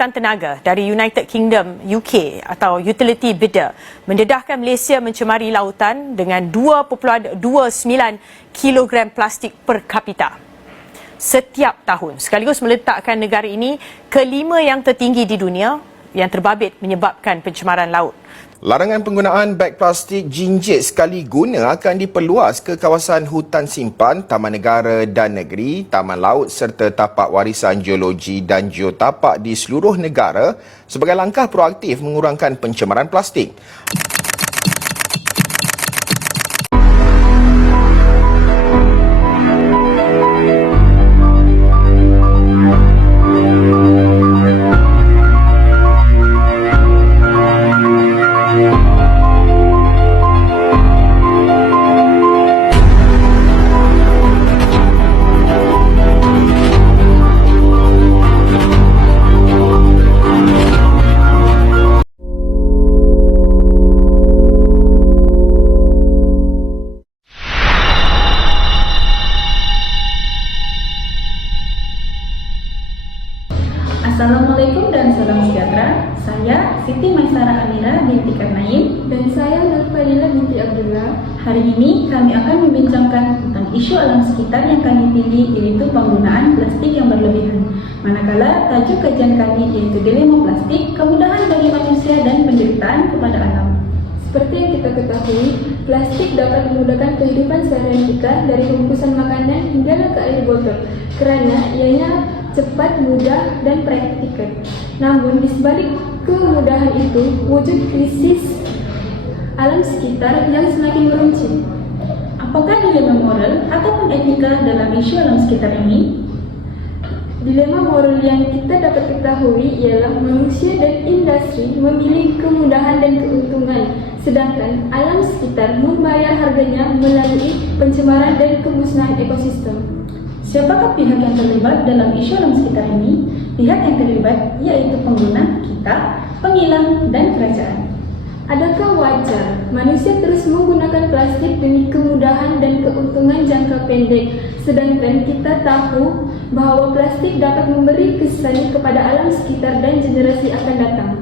Tan Tenaga dari United Kingdom UK atau utility bidder mendedahkan Malaysia mencemari lautan dengan 2.29 kilogram plastik per kapita setiap tahun sekaligus meletakkan negara ini kelima yang tertinggi di dunia yang terbabit menyebabkan pencemaran laut. Larangan penggunaan beg plastik jinjit sekali guna akan diperluas ke kawasan hutan simpan, taman negara dan negeri, taman laut serta tapak warisan geologi dan geotapak di seluruh negara sebagai langkah proaktif mengurangkan pencemaran plastik. Assalamualaikum dan salam sejahtera. Saya Siti Maisara Amira binti Karnaim. Dan saya Nur Fadila binti Abdullah. Hari ini kami akan membincangkan tentang isu alam sekitar yang kami pilih yaitu penggunaan plastik yang berlebihan. Manakala tajuk kajian kami yaitu dilema plastik, kemudahan bagi manusia dan penderitaan kepada alam. Seperti yang kita ketahui, plastik dapat memudahkan kehidupan seharian kita dari bungkusan makanan hingga ke air botol kerana ianya cepat, mudah, dan praktikal. Namun, di sebalik kemudahan itu, wujud krisis alam sekitar yang semakin meruncing. Apakah dilema moral ataupun etika dalam isu alam sekitar ini? Dilema moral yang kita dapat ketahui ialah manusia dan industri memilih kemudahan dan keuntungan, sedangkan alam sekitar membayar harganya melalui pencemaran dan kemusnahan ekosistem. Siapakah pihak yang terlibat dalam isu alam sekitar ini? Pihak yang terlibat yaitu pengguna, kita, pengilang, dan kerajaan. Adakah wajar manusia terus menggunakan plastik demi kemudahan dan keuntungan jangka pendek, sedangkan kita tahu bahawa plastik dapat memberi kesan kepada alam sekitar dan generasi akan datang?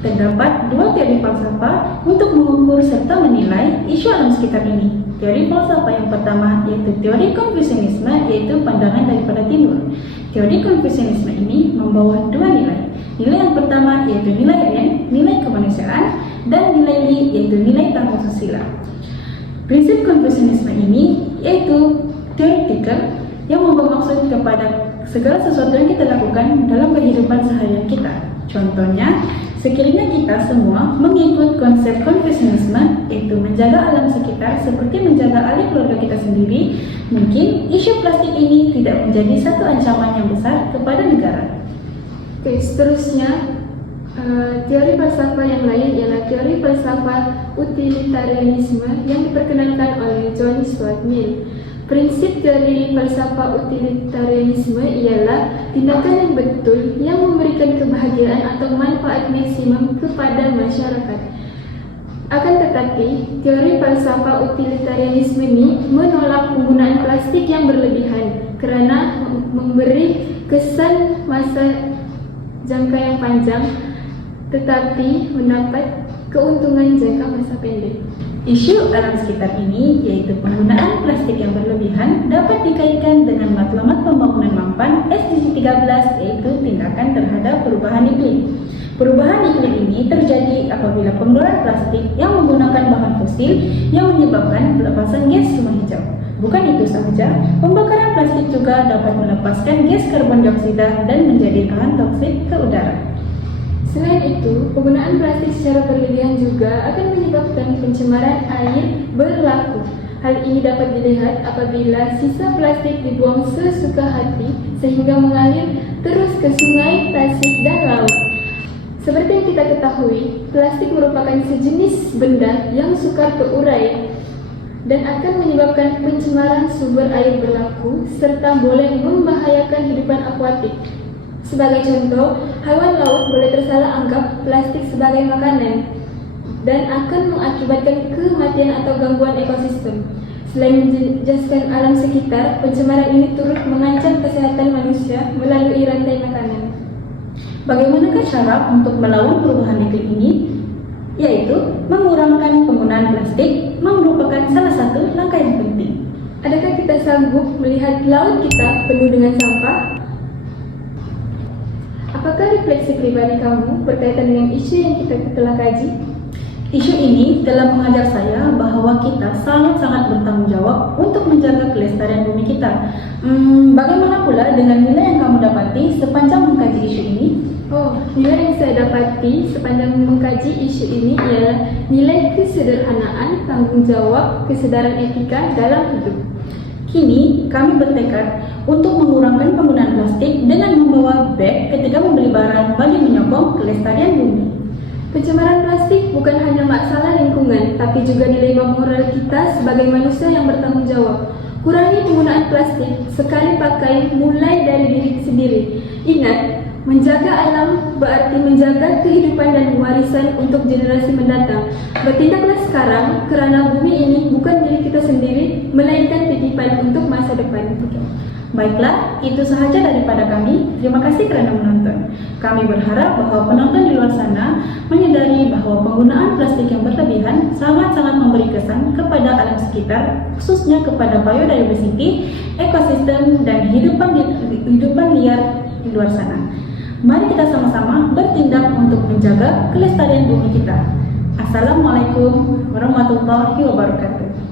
Terdapat dua teori falsafah untuk mengukur serta menilai isu alam sekitar ini. Teori falsafah yang pertama yaitu teori konfusianisme yaitu pandangan daripada timur. Teori konfusianisme ini membawa dua nilai. Nilai yang pertama yaitu nilai N, nilai kemanusiaan, dan nilai Li yaitu nilai Thammasusila. Prinsip konfusianisme ini yaitu teoretikal yang membawa maksud kepada segala sesuatu yang kita lakukan dalam kehidupan seharian kita. Contohnya, sekiranya kita semua mengikut konsep konfusianisme yaitu menjaga alam sekitar seperti menjaga ahli keluarga kita sendiri, mungkin isu plastik ini tidak menjadi satu ancaman yang besar kepada negara. Oke, seterusnya uh, teori falsafah yang lain ialah teori falsafah utilitarianisme yang diperkenalkan oleh John Stuart Mill. Prinsip teori falsafah utilitarianisme ialah tindakan yang betul yang memberikan kebahagiaan atau manfaat maksimum kepada masyarakat. Akan tetapi, teori falsafah utilitarianisme ini menolak penggunaan plastik yang berlebihan kerana memberi kesan masa jangka yang panjang tetapi mendapat keuntungan jangka masa pendek. Isu alam sekitar ini yaitu penggunaan plastik yang berlebihan dapat dikaitkan dengan matlamat pembangunan mampan SDG 13 yaitu tindakan terhadap perubahan iklim. Perubahan iklim ini terjadi apabila penggunaan plastik yang menggunakan bahan fosil yang menyebabkan pelepasan gas rumah hijau. Bukan itu sahaja, pembakaran plastik juga dapat melepaskan gas karbon dioksida dan menjadi bahan toksik ke udara. Selain itu, penggunaan plastik secara berlebihan juga akan menyebabkan pencemaran air berlaku. Hal ini dapat dilihat apabila sisa plastik dibuang sesuka hati sehingga mengalir terus ke sungai, tasik, dan laut. Seperti yang kita ketahui, plastik merupakan sejenis benda yang sukar terurai dan akan menyebabkan pencemaran sumber air berlaku serta boleh membahayakan kehidupan akuatik. Sebagai contoh, haiwan laut boleh tersalah anggap plastik sebagai makanan dan akan mengakibatkan kematian atau gangguan ekosistem. Selain menjejaskan alam sekitar, pencemaran ini turut mengancam kesehatan manusia melalui rantai makanan. Bagaimana Bagaimana cara untuk melawan perubahan iklim ini? Yaitu mengurangkan penggunaan plastik merupakan salah satu langkah yang penting. Adakah kita sanggup melihat laut kita penuh dengan sampah? Apakah refleksi pribadi kamu berkaitan dengan isu yang kita telah kaji? Isu ini telah mengajar saya bahwa kita sangat-sangat bertanggung jawab untuk menjaga kelestarian bumi kita. Hmm, bagaimana pula dengan nilai yang kamu dapati sepanjang mengkaji isu ini? Oh, nilai yang saya dapati sepanjang mengkaji isu ini ialah nilai kesederhanaan, tanggung jawab, kesedaran etika dalam hidup. Kini, kami bertekad untuk mengurangkan penggunaan plastik dengan Pencemaran plastik bukan hanya masalah lingkungan, tapi juga dilema moral kita sebagai manusia yang bertanggung jawab. Kurangi penggunaan plastik sekali pakai mulai dari diri sendiri. Ingat, menjaga alam berarti menjaga kehidupan dan warisan untuk generasi mendatang. Bertindaklah sekarang kerana bumi ini bukan milik kita sendiri, melainkan masa depan. Baiklah, itu sahaja daripada kami. Terima kasih kerana menonton. Kami berharap bahawa penonton di luar sana menyadari bahawa penggunaan plastik yang berlebihan sangat-sangat memberi kesan kepada alam sekitar, khususnya kepada biodiversity, ekosistem, dan hidupan, hidupan liar di luar sana. Mari kita sama-sama bertindak untuk menjaga kelestarian bumi kita. Assalamualaikum warahmatullahi wabarakatuh.